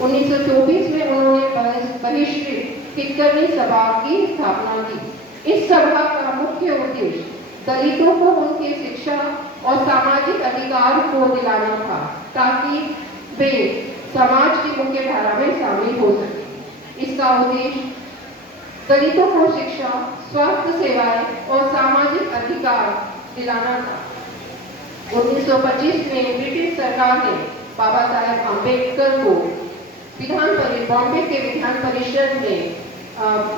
1924 में उन्होंने बहिष्कृत हितकर्मी सभा की स्थापना की। इस सभा का मुख्य उद्देश्य दलितों को उनके शिक्षा और सामाजिक अधिकार को दिलाना था, ताकि वे समाज की मुख्य धारा में शामिल हो सके। इसका उद्देश्य दलितों को शिक्षा, स्वास्थ्य सेवाएं और सामाजिक अधिकार दिलाना था। 1925 में ब्रिटिश सरकार ने बाबा साहेब अम्बेडकर को बॉम्बे के विधान परिषद में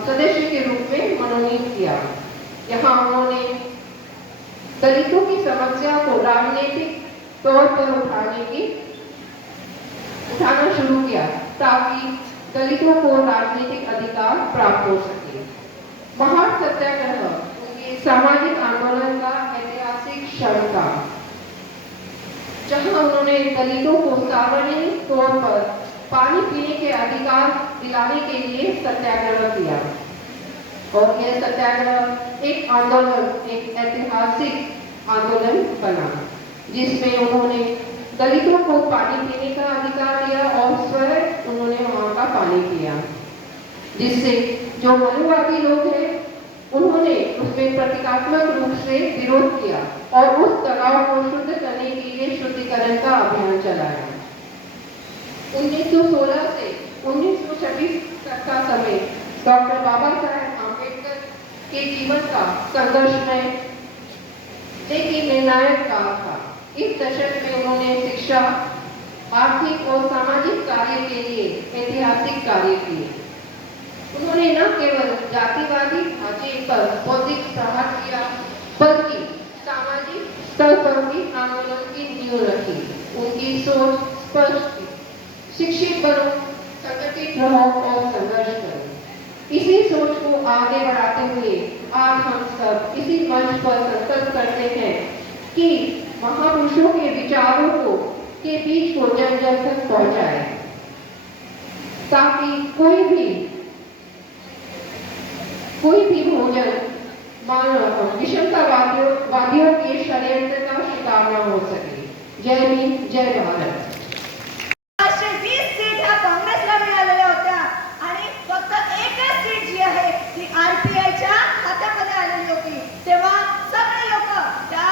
सदस्य के रूप में मनोनीत किया। यहाँ उन्होंने दलितों की समस्या को राजनीतिक तौर पर उठाना शुरू किया, ताकि दलितों को राजनीतिक अधिकार प्राप्त हो सके। महान सत्याग्रह उनके सामाजिक आंदोलन का ऐतिहासिक क्षण था, जहां उन्होंने दलितों को सार्वजनिक तौर पर पानी पीने के अधिकार दिलाने के लिए सत्याग्रह किया। और यह सत्याग्रह एक आंदोलन, एक ऐतिहासिक आंदोलन बना, जिसमें उन्होंने दलितों को पानी पीने का अधिकार दिया और स्वयं उन्होंने वहां का पानी पिया, जिससे जो मनुवादी लोग हैं उन्होंने उसमें प्रतीकात्मक रूप से विरोध किया और उस तनाव को शुद्ध करने के लिए शुद्धिकरण का अभियान चलाया। 1916 से 1926 तक का समय डॉक्टर बाबा साहेब अम्बेडकर के जीवन का संघर्षमय लेकिन निर्णायक काल था। इस दशक में उन्होंने शिक्षा, आर्थिक और सामाजिक कार्य के लिए ऐतिहासिक कार्य किए। उन्होंने न केवल जातिवादी ढांचे पर बौद्धिक प्रहार किया, बल्कि सामाजिक स्तर पर भी आंदोलन की नींव रखी। उनकी सोच स्पष्ट थी, शिक्षित बनो, संगठित रहो और संघर्ष करो। इसी सोच को आगे बढ़ाते हुए आज हम सब इसी मंच पर संकल्प करते हैं कि महापुरुषों के विचारों को के बीच को जन जन तक पहुंचाए, ताकि कोई भी भोजन विषमतावादियों के षड्यंत्र का शिकार न हो सके। जय हिंद, जय भारत। 20 सीट ह्या काँग्रेसला मिळालेल्या होत्या आणि फक्त एकच सीट जी आहे ती आरपीआयच्या खात्यामध्ये आलेली होती। तेव्हा सगळे लोक त्या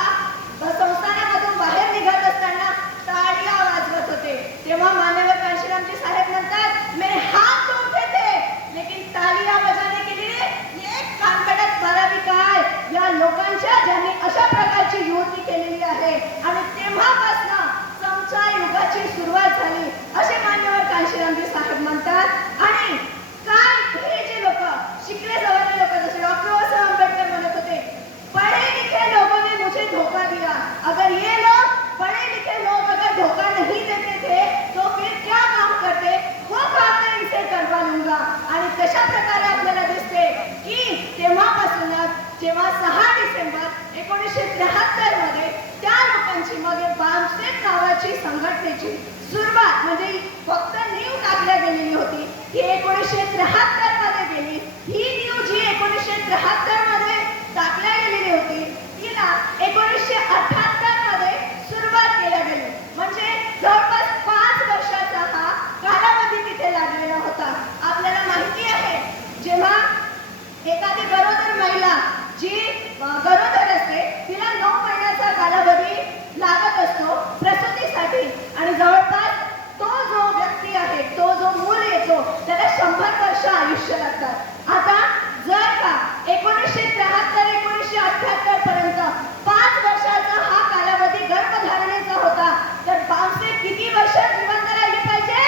संस्थानामधून बाहेर निघत असताना टाळ्या वाजवत होते। तेव्हा माननीय कांशीरामजी साहेब म्हणतात, मेरे हाथ तो उठे थे लेकिन तालियां बजाने के लिए एक कानबडत बारावी काय या लोकांच्या ज्यांनी अशा प्रकारची युती केलेली आहे आणि तेव्हापासून समचा युगाची सुरुवात झाली असे मान्यवर कांशीरामजी साहेब म्हणतात। आणि काय हे जे लोक शिकले सवरले लोक जसे डॉक्टर बाबासाहेब आंबेडकर म्हणत होते, पढ़े लिखे लोगों ने मुझे धोखा दिया, अगर ये लोग पढ़े लिखे लोग अगर धोखा नहीं देते थे तो फिर क्या काम करते, वो काम मैं इनसे करवा लूंगा। आणि तशा प्रकारे आपल्याला दिसते की तेव्हापासूनच जेव्हा 6 डिसेंबर 1973 मध्ये त्या लोकांची मग बामसेट नावाची संघटनेची सुरुवात म्हणजे फक्त नीव टाकल्या गेलेली होती ती 1973 मध्ये गेली। ही नीव जी 1973 मध्ये टाकल्या गेलेली होती तिला 1978 मध्ये सुरुवात केल्या गेली। म्हणजे जवळपास 5 वर्षाचा हा कालावधी तिथे लागलेला होता। आपल्याला माहिती आहे, जेव्हा एखादी गरोदर महिला जी गरोदर असते तिला 9 महिन्याचा कालावधी लागत असतो प्रसूतीसाठी आणि जवळपास तो जो व्यक्ती आहे, तो जो मूल येतो त्याला 100 वर्ष आयुष्य लागतात। आता जर का 1973 1978 पर्यंत 5 वर्षाचा हा कालावधी गर्भधारणेचा होता, तर बामसे किती वर्ष जिवंत राहिली पाहिजे?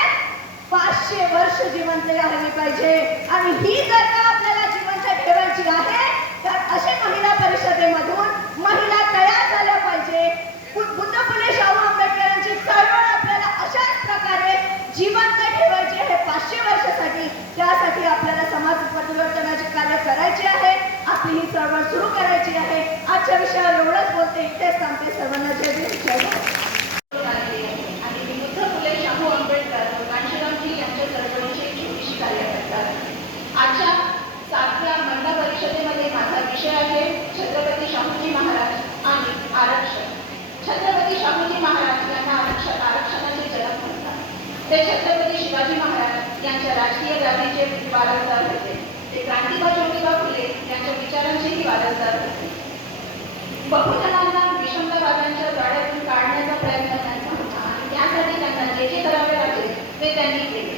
500 वर्ष जिवंत राहिली पाहिजे। आणि ही जर का आपल्याला जिवंत ठेवायची आहे तर असे महिला परिषदेमधून महिला तयार झाल्या पाहिजे। बुद्ध फुले शाहू आंबेडकरांची चळवळ आपल्याला अशाच प्रकारे जिवंत ठेवायची आहे 500 वर्षासाठी। त्यासाठी आपल्याला समाज परिवर्तनाचे कार्य करायचे आहे, आपली ही चळवळ सुरू करायची आहे। आजच्या विषयावर एवढंच बोलते, इथेच थांबते। सर्वांना जय भीम, जय भारत। आणि बुद्ध फुले शाहू आंबेडकर कांशीरामजी यांच्या चळवळीची छोटीशी कार्य करतात। आजच्या 7व्या महिला परिषदेमध्ये माझा विषय आहे छत्रपती शाहूजी महाराज आणि आरक्षण। छत्रपती शाहूजी महाराज यांना आरक्षणाचे जनक म्हणतात। ते छत्रपती शिवाजी महाराज वारसदार होते. ते क्रांतिबा ज्योतिबा फुले यांच्या विचारांचेही वारसदार होते. बहुजनांना विषमतावादांच्या जाळ्यातून काढण्याचा प्रयत्न त्यांचा होता आणि त्यासाठी त्यांना जे जे करावे लागले ते त्यांनी केले.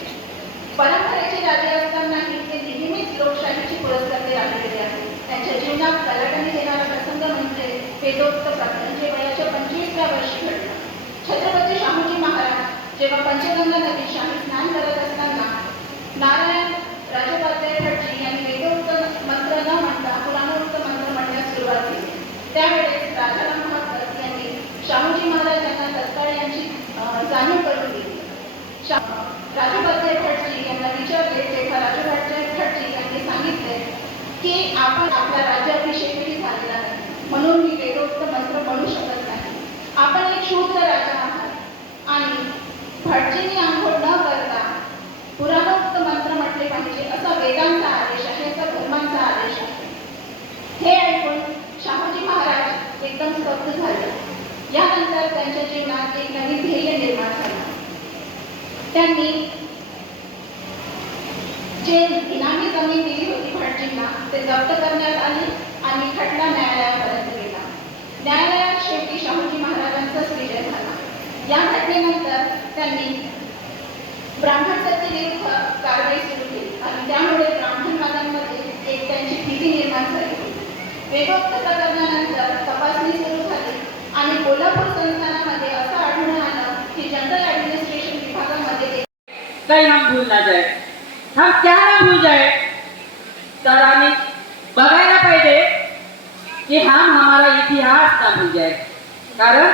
परंपरेचे राजे असतानाही ते नेहमीच लोकशाहीची पुरस्कर्ते राहिलेले आहेत. त्यांच्या जीवनात कलाटणी देणारा प्रसंग म्हणजे वेदोक्त प्रकरण जे वयाच्या 25व्या वर्षी घडलं. छत्रपती शाहूजी महाराज जेव्हा पंचगंगा नदीत शाही स्नान करत असताना नारायण राजोपाध्याय भटजी यांनी वेदोक्त मंत्र न म्हणता पुराणोक्त मंत्र म्हणण्यास सुरुवात केली. त्यावेळेस राजाराम महाराज यांनी शाहूजी महाराज यांना तत्काळ यांची जाणीव करून दिली. राजोपाध्याय भटजी यांना विचारले तेव्हा राजोपाध्याय भटजी यांनी सांगितले की आपण आपला राज्याभिषेकही झालेला नाही, म्हणून मी वेदोक्त मंत्र म्हणू शकत नाही. आपण एक शूद्र राजा आहात आणि भटजींनी आंघोळ न करता पुराणोक्त मंत्र म्हटले पाहिजे असा वेदांचा आदेश आहे, असा धर्मांचा आदेश आहे. हे ऐकून शाहूजी महाराज एकदम स्तब्ध झाले. यानंतर त्यांच्या जीवनात एक नवीन ध्येय निर्माण झालं. त्यांनी जे इनामी जमीन दिली होती भटजींना ते जप्त करण्यात आली आणि खटला न्यायालयापर्यंत गेला. न्यायालयात शेवटी शाहूजी महाराजांचाच विजय झाला. या घटनेनंतर त्यांनी ब्राह्मण सत्तेविरुद्ध कारवाई सुरू केली आणि त्यामुळे ब्राह्मणवाद्यांमध्ये एक त्यांची भीती निर्माण झाली होती. वेदोक्त प्रकरणानंतर तपासणी सुरू झाली आणि कोल्हापूर संस्थानामध्ये असं आढळून आलं की जनरल ऍडमिनिस्ट्रेशन विभागामध्ये कहीं हम भूल ना जाए, हम क्या ना भूल जाए, तर आम्ही बघायला पाहिजे कि हम हमारा इतिहास ना भूल जाए. कारण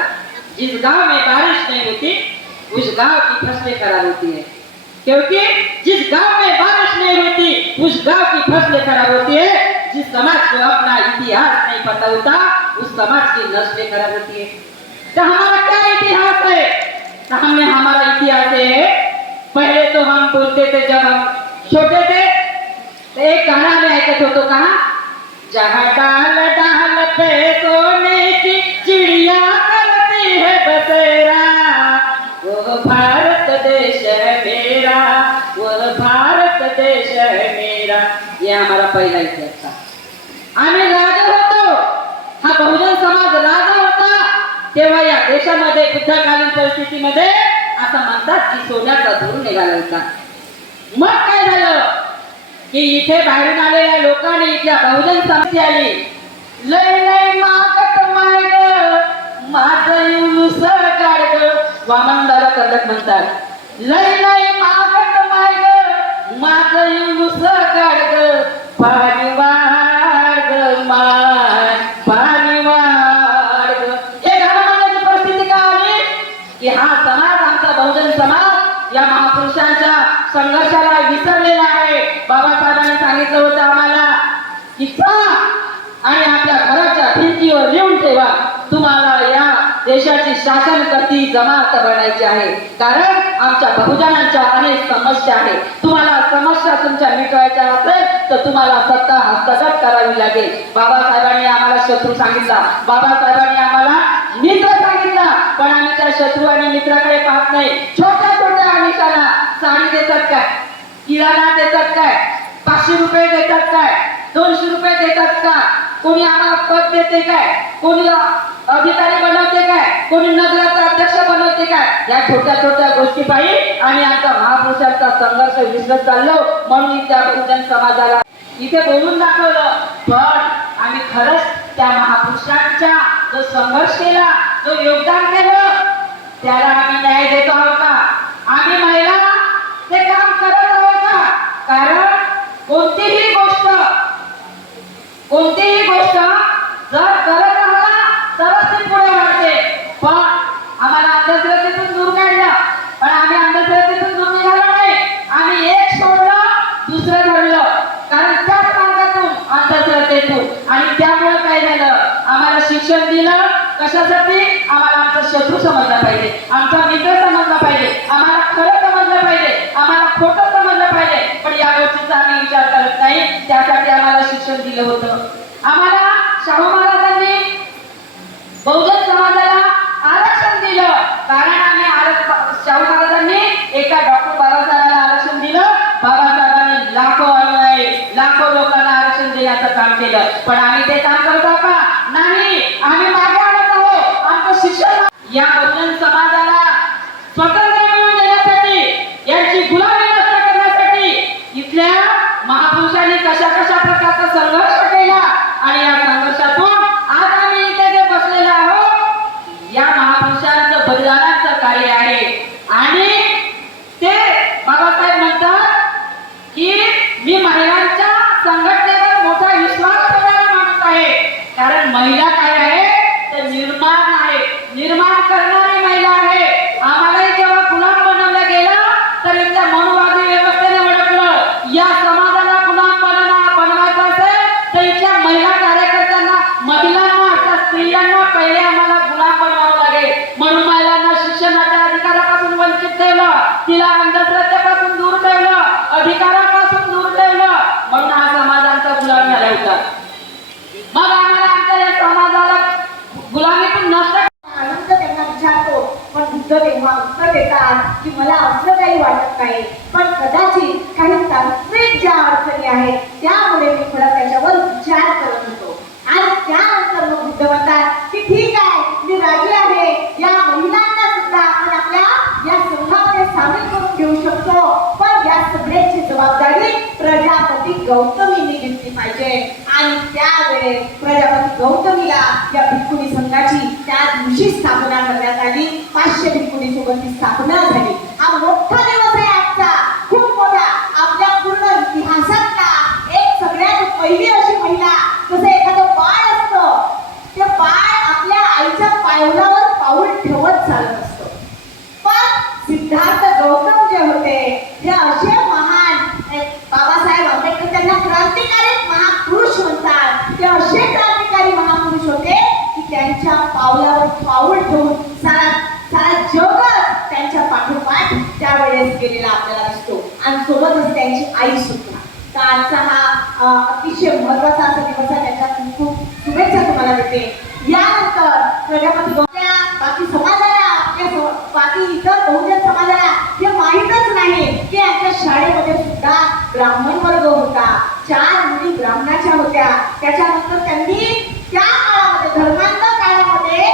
जिस गांव में बारिश नहीं होती उस गांव की फसलें खराब होती है. क्योंकि जिस गांव में बारिश नहीं होती उस गांव की फसलें खराब होती है. जिस समाज को अपना इतिहास नहीं पता होता उस समाज की नस्लें खराब होती है. तो हमारा क्या इतिहास है? तो हमने हमारा इतिहास है, पहले तो हम बोलते थे जब हम छोटे थे तो एक गाना में ऐकत होतो कहा, जहाँ डाल डाल पे सोने की चिड़िया करती है बसेरा, वो भारत देश है मेरा, वो भारत देश है मेरा. ये हमारा पहिला इतिहास था. आम्ही राजा होतो, हा बहुजन समाज राजा होता. तेव्हा या देशामध्ये युद्धकालीन परिस्थितीमध्ये असं म्हणतात की सोन्याचा धूर निघाला होता. मग काय झालं की इथे बाहेरून आलेल्या लोकांनी इथल्या बहुजन समाजाची आली. लय लय मागत माग माझं उलूस गाडग, वामनदादा कर्डक म्हणतात. लय लय मागत माग माझं उलूस गाडग, पाणी वाढ मान पाणी वाढ. हे गाणं म्हणण्याची परिस्थिती का आली की हा समाज, आमचा बहुजन समाज या महापुरुषांच्या संघर्षाला विसरलेला आहे. बाबासाहेबांनी सांगितलं होतं आम्हाला की जा आणि आपल्या घराच्या भिंतीवर लिहून ठेवा, तुम्हाला या देशाची शासनकर्ती जमात बनायची आहे. कारण आमच्या बहुजनांच्या अनेक समस्या आहेत. तुम्हाला समस्या तुमच्या मिटवायच्या असेल तर तुम्हाला सत्ता हस्तगत करावी लागेल. बाबासाहेबांनी आम्हाला शत्रू सांगितला, बाबासाहेबांनी आम्हाला मित्र सांगितला, पण आम्ही त्या शत्रू आणि मित्राकडे पाहत नाही. छोट्या छोट्या आमिषाला साडी देतात काय, किराणा देतात काय, 500 रुपये देतात काय, 200 रुपये देतात का, कोणी आम्हाला पद देते काय, कोणी अधिकारी बनवते काय, कोणी नगराचा अध्यक्ष बनवते काय. या छोट्या छोट्या गोष्टी पाहिजे आणि आमचा महापुरुषांचा संघर्ष विसरत चाललो. म्हणून त्या बहुजन समाजाला इथे बोलून दाखवलं. पण आम्ही खरंच त्या महापुरुषांच्या जो संघर्ष केला, जो योगदान केलं, त्याला आम्ही न्याय देतो आहोत का? आम्ही महिला ते काम करत आहोत का? कारण कोणतीही गोष्ट जर करत राहिला तरच ती पुढे वाढते. पण आम्हाला अंधश्रद्धेतून दूर काढलं, पण आम्ही अंधश्रद्धेतून दूर निघालो नाही. आम्ही एक सोडलं, दुसरं धरलं. कारण त्याच मार्गातून, अंधश्रद्धेतून. आणि त्यामुळे काय झालं, आम्हाला शिक्षण दिलं कशासाठी? आम्हाला आमचा शत्रू समजला पाहिजे, आमचा मित्र समजला पाहिजे, आम्हाला खरं समजलं पाहिजे, आम्हाला खोटं समजलं पाहिजे. पण या गोष्टीचा आम्ही विचार करत नाही. त्यासाठी आम्हाला शिक्षण दिलं होतं. आम्हाला शाहू महाराजांनी बहुजन समाजाला आरक्षण दिलं. कारण आम्ही शाहू महाराजांनी एका डॉक्टर बाबासाहेबांना आरक्षण दिलं. बाबासाहेबांनी लाखो आम्ही ते काम करतो का? नाही, आम्ही मागे आणत आहोत. आमचं शिक्षण या बहुजन समाजाला स्वतंत्र मिळवून देण्यासाठी, यांची गुलामी नष्ट करण्यासाठी इथल्या महापुरुषांनी कशा कशा प्रकारचा संघर्ष केला आणि या संघर्षातून आज आम्ही इथे जे बसलेलो आहोत, या महापुरुषांचं बलिदानाचं कार्य आहे. आणि ते बाबासाहेब म्हणतात की मी महिलांच्या संघटनेवर मोठा विश्वास ठेवणारा माणूस आहे. कारण महिला काय आहे तर निर्माण आहे, निर्माण करणारी महिला आहे. आम्हालाही जेव्हा गुलाम बनवलं गेलं तर इथल्या मनुवादी व्यवस्थेने ओळखलं, या समाजाला गुलाम बनवायचं असेल तर इथल्या महिला कार्यकर्त्यांना, महिलांना, त्या स्त्रियांना पहिले आम्हाला गुलाम बनवावं लागेल. म्हणून महिलांना शिक्षणाच्या अधिकारापासून वंचित ठेवलं, तिला अंधश्रद्धेपासून दूर ठेवलं, अधिकारापासून दूर ठेवलं. म्हणून हा समाज आमचा गुलाम झाला होता. मग आम्हाला आमच्या या समाजाला गुलामीतून नष्ट आनंद त्यांना विचारतो, पण बुद्ध तेव्हा उत्तर देतात की मला असं काही वाटत नाही, पण कदाचित काही तांत्रिक ज्या अडचणी आहेत त्यामुळे मी थोडा त्याच्यावर विचार करत होतो. आणि त्यानंतर मग बुद्ध म्हणतात की ठीक आहे, मी राजी आहे, या महिलांना सुद्धा आपण आपल्या या संघामध्ये सामील करून घेऊ शकतो, पण या सगळ्याची जबाबदारी प्रजापती गौतमीने घेतली पाहिजे. आणि त्यावेळेस प्रजापती गौतमीला या भिक्खुनी संघाची त्या दिवशी स्थापना करण्यात आली. 500 भिक्खुनी सोबत ती स्थापना झाली. हा मोठा दिवस आहे आजचा, खूप मोठा. आपल्या पूर्ण इतिहासातला एक सगळ्यात पहिली अशी महिला, जसं एखादं बाळ असतं, ते बाळ आपल्या आईच्या पावलावर पाऊल ठेवत चालत असतं. पण सिद्धार्थ गौतम जे होते ते असे महान, बाबासाहेब आंबेडकर त्यांना क्रांतिकारी महापुरुष म्हणतात, ते असे क्रांतिकारी महापुरुष होते की त्यांच्या पावलावर पाऊल ठेवून सारा जगच त्यांच्या पाठोपाठ त्यावेळेस गेलेला आपल्याला दिसतो. आणि सोबतच त्यांची आई सुद्धा. तर आजचा हा अतिशय महत्वाचा असा दिवस आहे, त्याच्या खूप खूप शुभेच्छा तुम्हाला देते. यानंतर प्रजापती गौतम बाकी समाजाला, आपल्या बाकी इतर बहुजन समाजाला हे माहीतच नाही की यांच्या शाळेमध्ये सुद्धा ब्राह्मण वर्ग होता. 4 मुली ब्राह्मणाच्या होत्या. त्याच्यानंतर त्यांनी त्या काळामध्ये, धर्मांतर काळामध्ये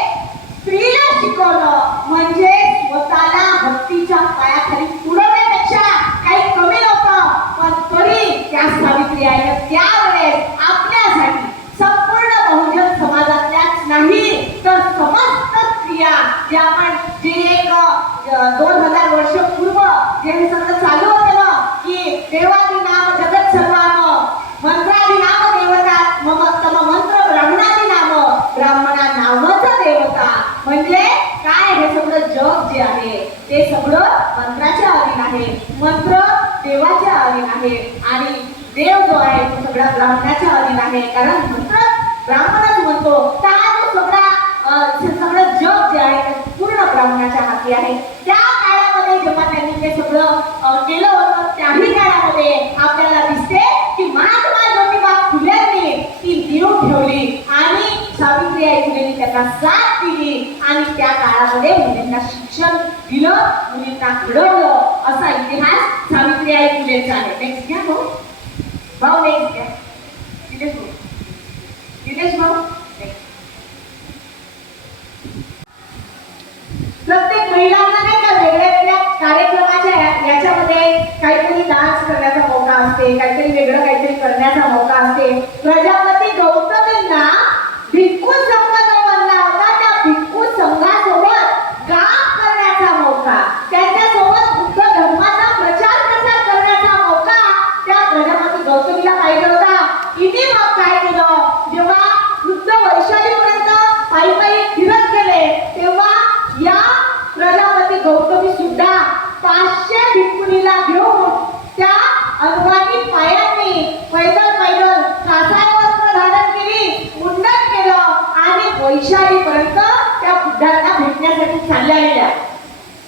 स्त्रीला शिकवलं म्हणजे स्वतःला हत्तीच्या पायाखाली तुडवण्यापेक्षा काही कमी नव्हतं. पण तरी त्या सावित्री आहे त्यावेळेस आपल्यासाठी, संपूर्ण बहुजन समाजातल्याच नाही तर समस्त स्त्रिया, जे आपण जे एक 2000 वर्ष पूर्व जे हे सगळं चालू होतं ना की देवादी नाम जगत सर्वाम, मंत्रादी नाम देवता, मम तम मंत्र ब्राह्मणादी नाम, ब्राह्मणा नामच देवता. म्हणजे काय, हे सगळं जग जे आहे ते सगळं मंत्राच्या अधीन आहे, मंत्र देवाच्या अधीन आहे आणि देव जो आहे तो सगळा ब्राह्मणाच्या अधीन आहे. कारण मंत्र ब्राह्मणच म्हणतो. तर हा जो सगळं जग जे आहे ते पूर्ण ब्राह्मणाच्या हाती आहे. त्या काळामध्ये जेव्हा त्यांनी ते सगळं केलं होतं, त्याही काळामध्ये आपल्याला दिसते की महात्मा ज्योतिबा फुलेंनी ती नीव ठेवली आणि सावित्रीबाई फुलेंनी त्यांना साथ दिली आणि त्या काळामध्ये मुलींना शिक्षण दिलं, मुलींना घडवलं. असा इतिहास सावित्रीबाई फुलेंचा आहे. नेक्स्ट घ्या भाऊ, नेक्स्ट घ्या निलेश भाऊ. प्रत्येक महिलांना नाही का वेगळ्या कार्यक्रमाच्या याच्यामध्ये काहीतरी डान्स करण्याचा मौका असते, काहीतरी वेगळं काहीतरी करण्याचा मौका असते. प्रजापती गौतमींना भिक्खू संघ जो बनला होता त्या भिक्खू संघासोबत काम करण्याचा मौका, त्यांच्यासोबत बुद्ध धर्माचा प्रचार प्रसार करण्याचा मौका त्या प्रजापती गौतमीला पाहिजे होता. इथे मग काय केलं, जेव्हा वृद्ध वैशालीपर्यंत पायी पायी फिरत गेले तेव्हा या प्रजापती गौतमी सुद्धा 500 भिक्खुनीला घेऊन त्या अनुवानी पायांनी पैदल कासाय वस्त्र धारण केली, मुंडन केलं आणि वैशालीपर्यंत त्या बुद्धांना भेटण्यासाठी चालल्या गेल्या.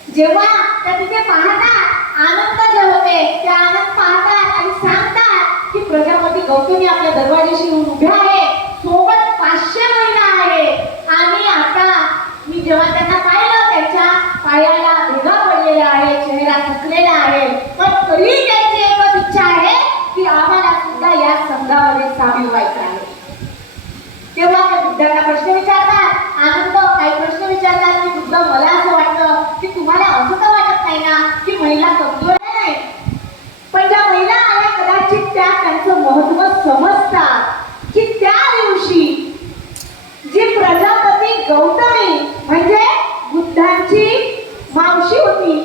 जेव्हा त्या तिथे पाहतात, आनंद जे होते ते आनंद पाहतात आणि सांगतात की प्रजापती गौतमी आपल्या दरवाजाशी येऊन उभ्या आहे, सोबत 500 महिला आहेत. आणि आता मी जेव्हा त्यांना पाहिलं त्यांच्या पायाला भेगा पडलेला आहे, चेहरा थकलेला आहे, पण तरी त्यांची एकच इच्छा आहे की आम्हाला सुद्धा या संघामध्ये सामील व्हायचं आहे. महिला कमजोर नाही, पण ज्या महिला आल्या कदाचित त्या त्यांचं महत्व समजतात की त्या दिवशी जी प्रजापती गौतमी म्हणजे बुद्धांची मावशी होती,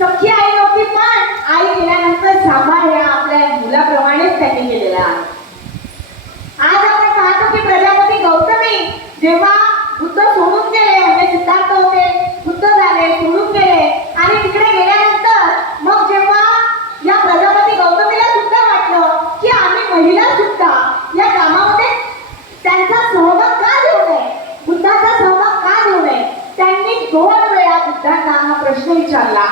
सख्खी आई नव्हती, पण आई गेल्यानंतर सांभाळ ह्या आपल्या मुलाप्रमाणेच त्यांनी केलेला आहे. आज आपण पाहतो की प्रजापती गौतमी जेव्हा बुद्ध सोडून गेले, म्हणजे सिद्धार्थ होते, बुद्ध झाले, सोडून गेले आणि तिकडे गेल्यानंतर मग जेव्हा या प्रजापती गौतमीला सुद्धा वाटलं की आम्ही महिला सुद्धा या कामामध्ये त्यांचा सहभाग का देऊ नये, बुद्धाचा सहभाग का देऊ नये, त्यांनी 2 वेळा बुद्धांना हा प्रश्न विचारला.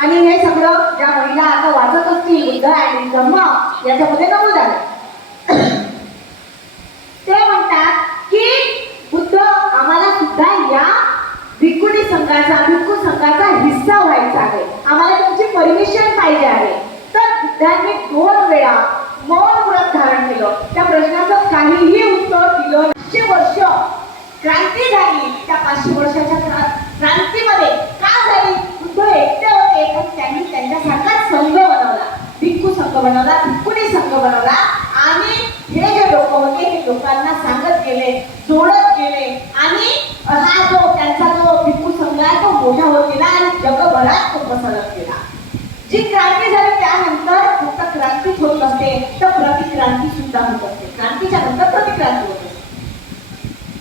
आणि हे सगळं ज्या महिला आता वाचत असतील बुद्ध आणि धम्म याच्यामध्ये नमूद आहे. ते म्हणतात की बुद्ध आम्हाला सुद्धा या भिक्खू संघाचा हिस्सा व्हायचा आहे, आम्हाला तुमची परमिशन पाहिजे आहे. तर बुद्धांनी 2 वेळा मौन व्रत धारण केलं. त्या प्रश्नाचं काहीही उत्तर दिलं. 500 वर्ष क्रांती झाली. त्या 500 वर्षाच्या क्रांतीमध्ये का झाली? बुद्ध एकटे होते, पण त्यांनी त्यांच्यासारखा संघ बनवला, भिक्खू संघ बनवला, भिक्खुनी संघ बनवला आणि हे जे लोक होते हे लोकांना सांगत गेले, जोडत गेले आणि हा जो त्यांचा जो भिक्खू संघ आहे तो मोठा होत गेला आणि जगभरात तो पसरत गेला. जी क्रांती झाली त्यानंतर फक्त क्रांतीच होत नसते, तर प्रतिक्रांती सुद्धा होत असते. क्रांतीच्या नंतर प्रतिक्रांती होत असते.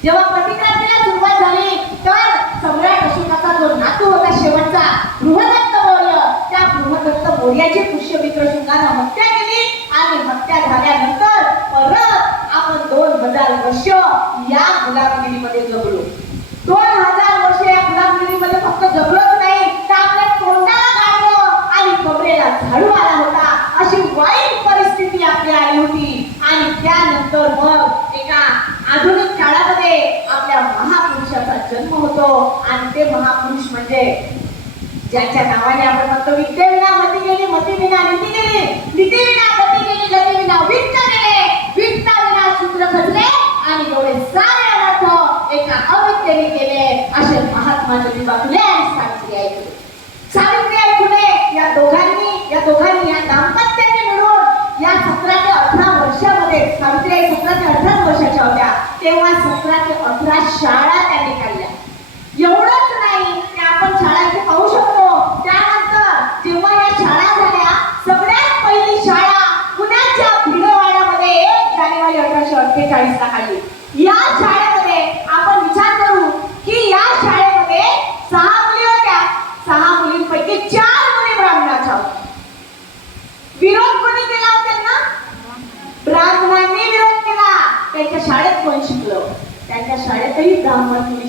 जेव्हा प्रतिक्रांतीला सुरुवात झाली तर सम्राट अशोकाचा जो नातू होता शेवटचा बृहदत्त मौर्य, त्या बृहदत्त मौर्याची पुष्यमित्र शुंगाने हत्या केली आणि हत्या झाल्यानंतर परत आपण 2000 वर्ष या गुलामगिरीमध्ये जगलो. 2000 वर्ष या गुलामगिरीमध्ये फक्त जगलोच नाही तर आपल्या तोंडाला गाडलं आणि कमरेला झाडू आला होता, अशी वाईट परिस्थिती आपली आली होती. आणि त्यानंतर मग एका आधुनिक काळामध्ये आपल्या महापुरुषाचा जन्म होतो आणि ते महापुरुष म्हणजे ज्याच्या नावाने आपण म्हणतो विद्येविना मती गेली, मतीविना नीती गेली, नीतीविना गती गेली, गतीविना वित्त गेले, वित्ताविना शूद्र खचले आणि एवढे सारे अनर्थ एका अविद्येने केले, असे महात्मा ज्योतिबा फुले आणि सावित्रीबाई फुले. सावित्रीबाई फुले या दोघांनी या दाम्पत्याने मिळून या 17 ते 18 वर्षामध्ये, सावित्रीबाई 17 ते 18 वर्षाच्या होत्या तेव्हा 17 ते 18 शाळा त्यांनी काढल्या. एवढंच नाही की आपण शाळा इथे पाहू शकतो. त्यानंतर जेव्हा या शाळा झाल्या, सगळ्यात पहिली शाळा पुण्याच्या भिडवाड्यामध्ये 1 जानेवारी 1848 ला काढली. या शाळेमध्ये आपण विचार करू की या शाळेमध्ये 6 मुली होत्या. 6 मुलींपैकी 4 मुली ब्राह्मणाच्या होत्या. विरोध कोणी केला होता त्यांना? ब्राह्मणांनी विरोध केला. त्यांच्या शाळेत कोण शिकलं? त्यांच्या शाळेतही ब्राह्मण मुली